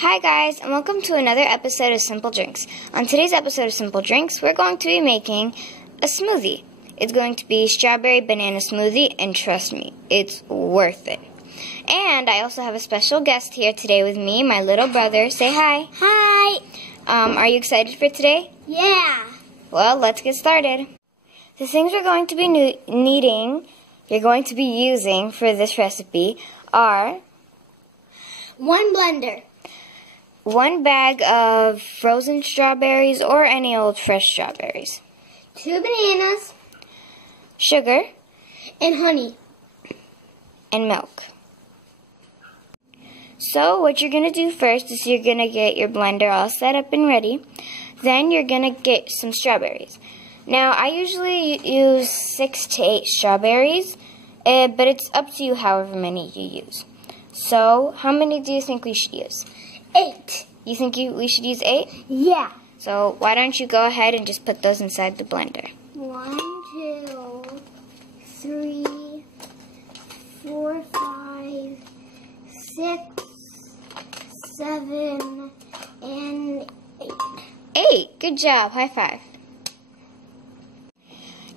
Hi guys, and welcome to another episode of Simple Drinks. On today's episode of Simple Drinks, we're going to be making a smoothie. It's going to be strawberry banana smoothie, and trust me, it's worth it. And I also have a special guest here today with me, my little brother. Say hi. Hi. Are you excited for today? Yeah. Well, let's get started. The things we're going to be you're going to be using for this recipe are 1 blender, 1 bag of frozen strawberries or any old fresh strawberries, 2 bananas, sugar, and honey, and milk. So what you're going to do first is you're going to get your blender all set up and ready. Then you're going to get some strawberries. Now I usually use 6 to 8 strawberries, but it's up to you however many you use. So how many do you think we should use? 8. You think we should use 8? Yeah. So why don't you go ahead and just put those inside the blender. 1, 2, 3, 4, 5, 6, 7, and 8. 8. Good job. High five.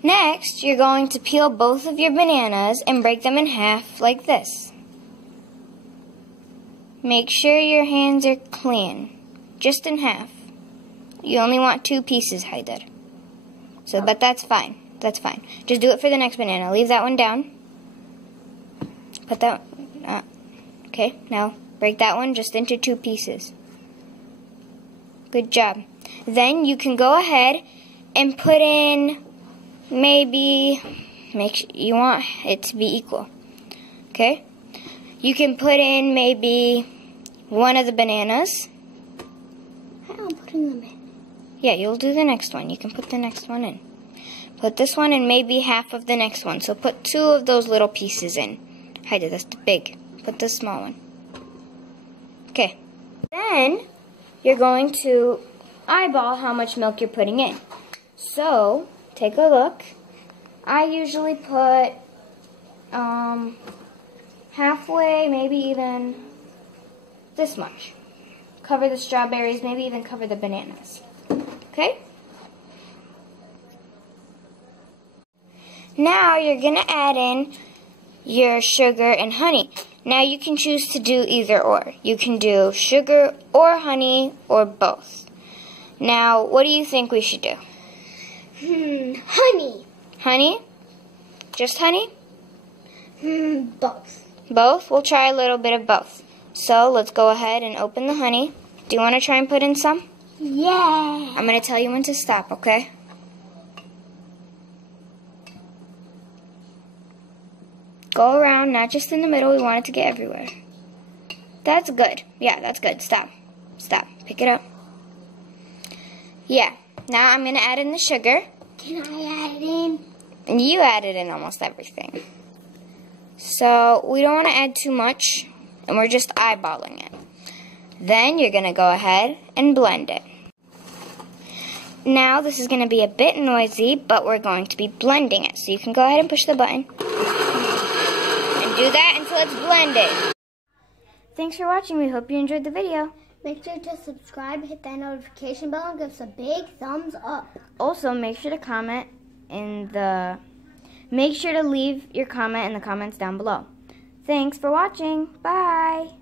Next, you're going to peel both of your bananas and break them in half like this. Make sure your hands are clean, just in half. You only want 2 pieces, Haider. So, but that's fine. That's fine. Just do it for the next banana. Leave that one down. Put that. Okay. Now break that one just into 2 pieces. Good job. Then you can go ahead and put in. Maybe you want it to be equal. Okay? You can put in maybe 1 of the bananas. How am I putting them in? Yeah, you'll do the next one. You can put the next one in. Put this one and maybe half of the next one. So put 2 of those little pieces in. Hide it, that's the big. Put the small one. Okay. Then you're going to eyeball how much milk you're putting in. So take a look. I usually put halfway, maybe even this much. Cover the strawberries, maybe even cover the bananas. Okay? Now you're going to add in your sugar and honey. Now you can choose to do either or. You can do sugar or honey or both. Now, what do you think we should do? Honey. Honey? Just honey? Both. Both? We'll try a little bit of both. So let's go ahead and open the honey. Do you want to try and put in some? Yeah. I'm going to tell you when to stop, okay? Go around, not just in the middle. We want it to get everywhere. That's good. Yeah, that's good. Stop. Stop. Pick it up. Yeah. Now I'm going to add in the sugar. Can I add it in? And you added in almost everything. So we don't want to add too much, and we're just eyeballing it. Then you're going to go ahead and blend it. Now this is going to be a bit noisy, but we're going to be blending it. So you can go ahead and push the button. And do that until it's blended. Thanks for watching. We hope you enjoyed the video. Make sure to subscribe, hit that notification bell, and give us a big thumbs up. Also, make sure to leave your comment in the comments down below. Thanks for watching. Bye.